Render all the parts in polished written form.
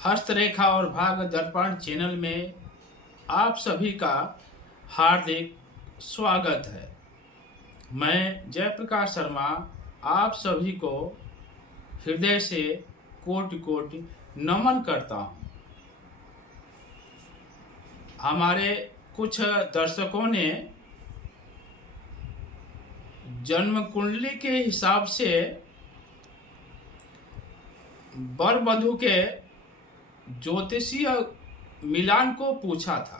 हस्तरेखा और भाग्य दर्पण चैनल में आप सभी का हार्दिक स्वागत है। मैं जयप्रकाश शर्मा आप सभी को हृदय से कोटि कोटि नमन करता हूँ। हमारे कुछ दर्शकों ने जन्म कुंडली के हिसाब से वर वधू के ज्योतिषीय मिलान को पूछा था।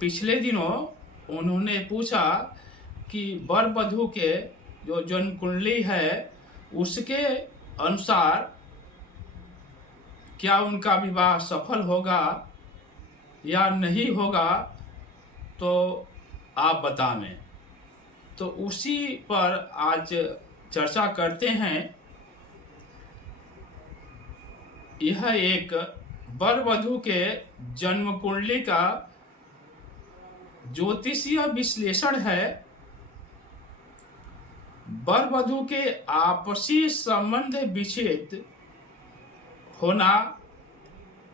पिछले दिनों उन्होंने पूछा कि वर वधू के जो जन्म कुंडली है उसके अनुसार क्या उनका विवाह सफल होगा या नहीं होगा, तो आप बताएं। तो उसी पर आज चर्चा करते हैं। यह एक वर वधू के जन्म कुंडली का ज्योतिषीय विश्लेषण है। वर वधू के आपसी संबंध विच्छेद होना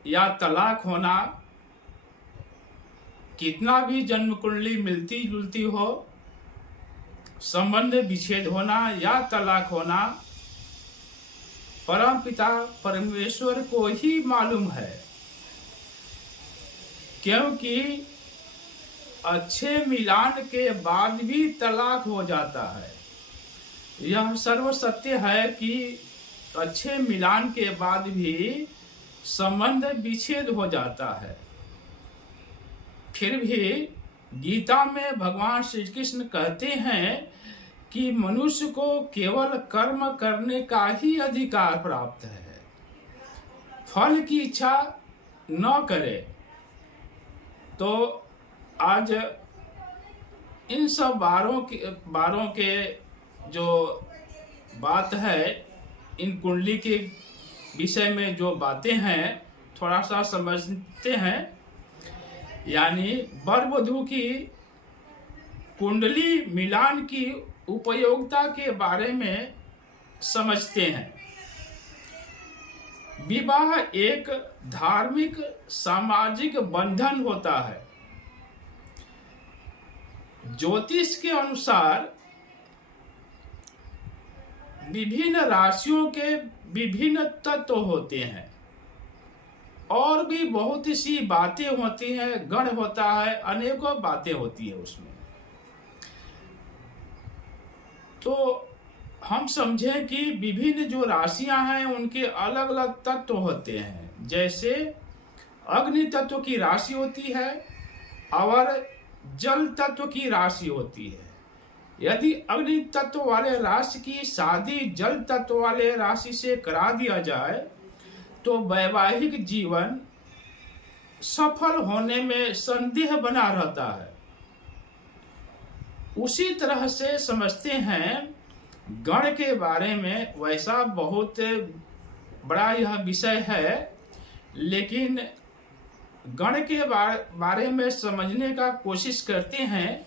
या तलाक होना, कितना भी जन्म कुंडली मिलती जुलती हो, संबंध विच्छेद होना या तलाक होना परम पिता परमेश्वर को ही मालूम है, क्योंकि अच्छे मिलान के बाद भी तलाक हो जाता है। यह सर्व सत्य है कि अच्छे मिलान के बाद भी संबंध विच्छेद हो जाता है। फिर भी गीता में भगवान श्री कृष्ण कहते हैं कि मनुष्य को केवल कर्म करने का ही अधिकार प्राप्त है, फल की इच्छा न करे। तो आज इन सब बारों के जो बात है, इन कुंडली के विषय में जो बातें हैं थोड़ा सा समझते हैं। यानी वर वधू की कुंडली मिलान की उपयोगिता के बारे में समझते हैं। विवाह एक धार्मिक सामाजिक बंधन होता है। ज्योतिष के अनुसार विभिन्न राशियों के विभिन्न तत्व होते हैं और भी बहुत सी बातें होती हैं, गण होता है, अनेकों बातें होती है उसमें। तो हम समझें कि विभिन्न जो राशियां हैं उनके अलग अलग तत्व होते हैं। जैसे अग्नि तत्व की राशि होती है और जल तत्व की राशि होती है। यदि अग्नि तत्व वाले राशि की शादी जल तत्व वाले राशि से करा दिया जाए तो वैवाहिक जीवन सफल होने में संदेह बना रहता है। उसी तरह से समझते हैं गण के बारे में। वैसा बहुत बड़ा यह विषय है, लेकिन गण के बारे में समझने का कोशिश करते हैं।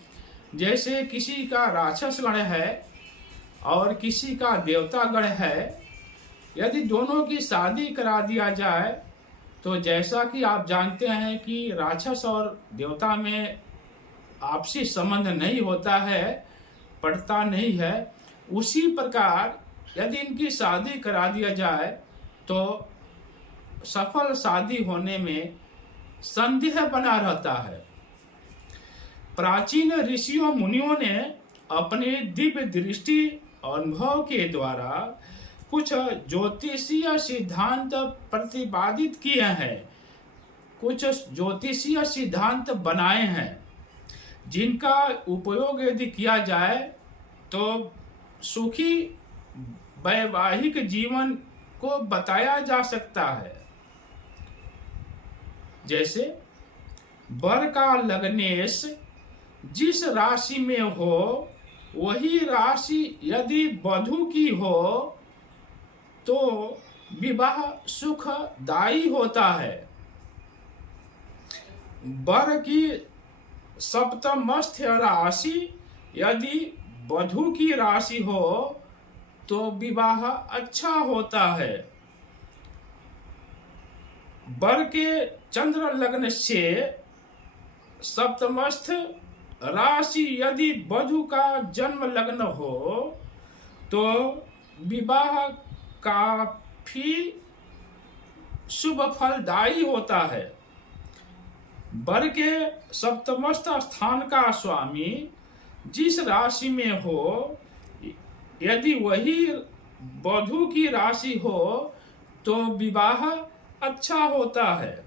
जैसे किसी का राक्षस गण है और किसी का देवता गण है। यदि दोनों की शादी करा दिया जाए तो जैसा कि आप जानते हैं कि राक्षस और देवता में आपसी संबंध नहीं होता है, पड़ता नहीं है। उसी प्रकार यदि इनकी शादी करा दिया जाए तो सफल शादी होने में संदेह बना रहता है। प्राचीन ऋषियों मुनियों ने अपने दिव्य दृष्टि अनुभव के द्वारा कुछ ज्योतिषीय सिद्धांत प्रतिपादित किए हैं, कुछ ज्योतिषीय सिद्धांत बनाए हैं, जिनका उपयोग यदि किया जाए तो सुखी वैवाहिक जीवन को बताया जा सकता है। जैसे वर का लग्नेश जिस राशि में हो वही राशि यदि वधू की हो तो विवाह सुखदायी होता है। वर की सप्तमस्थ राशि यदि वधू की राशि हो तो विवाह अच्छा होता है। वर के चंद्र लग्न से सप्तमस्थ राशि यदि वधु का जन्म लग्न हो तो विवाह काफी शुभ फलदायी होता है। वर के सप्तमस्थ स्थान का स्वामी जिस राशि में हो, यदि वही वधु की राशि हो तो विवाह अच्छा होता है।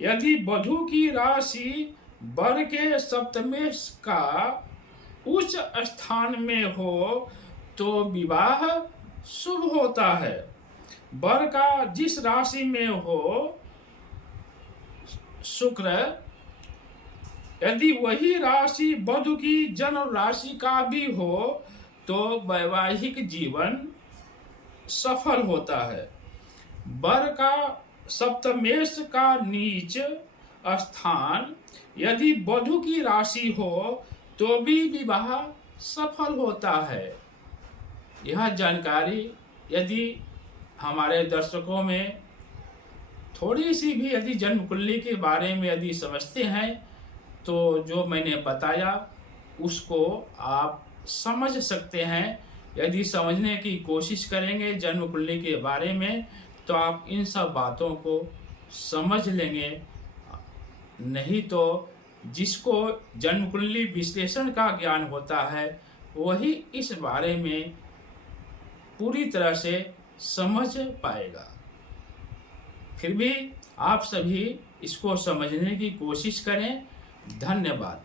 यदि वधु की राशि वर के सप्तमेश का उच्च स्थान में हो तो विवाह शुभ होता है। वर का जिस राशि में हो शुक्र, यदि वही राशि वधु की जन्म राशि का भी हो तो वैवाहिक जीवन सफल होता है। वर का सप्तमेश का नीच स्थान यदि वधु की राशि हो तो भी विवाह सफल होता है। यह जानकारी यदि हमारे दर्शकों में थोड़ी सी भी यदि जन्म कुंडली के बारे में यदि समझते हैं तो जो मैंने बताया उसको आप समझ सकते हैं। यदि समझने की कोशिश करेंगे जन्म कुंडली के बारे में तो आप इन सब बातों को समझ लेंगे। नहीं तो जिसको जन्म कुंडली विश्लेषण का ज्ञान होता है वही इस बारे में पूरी तरह से समझ पाएगा। फिर भी आप सभी इसको समझने की कोशिश करें। धन्यवाद।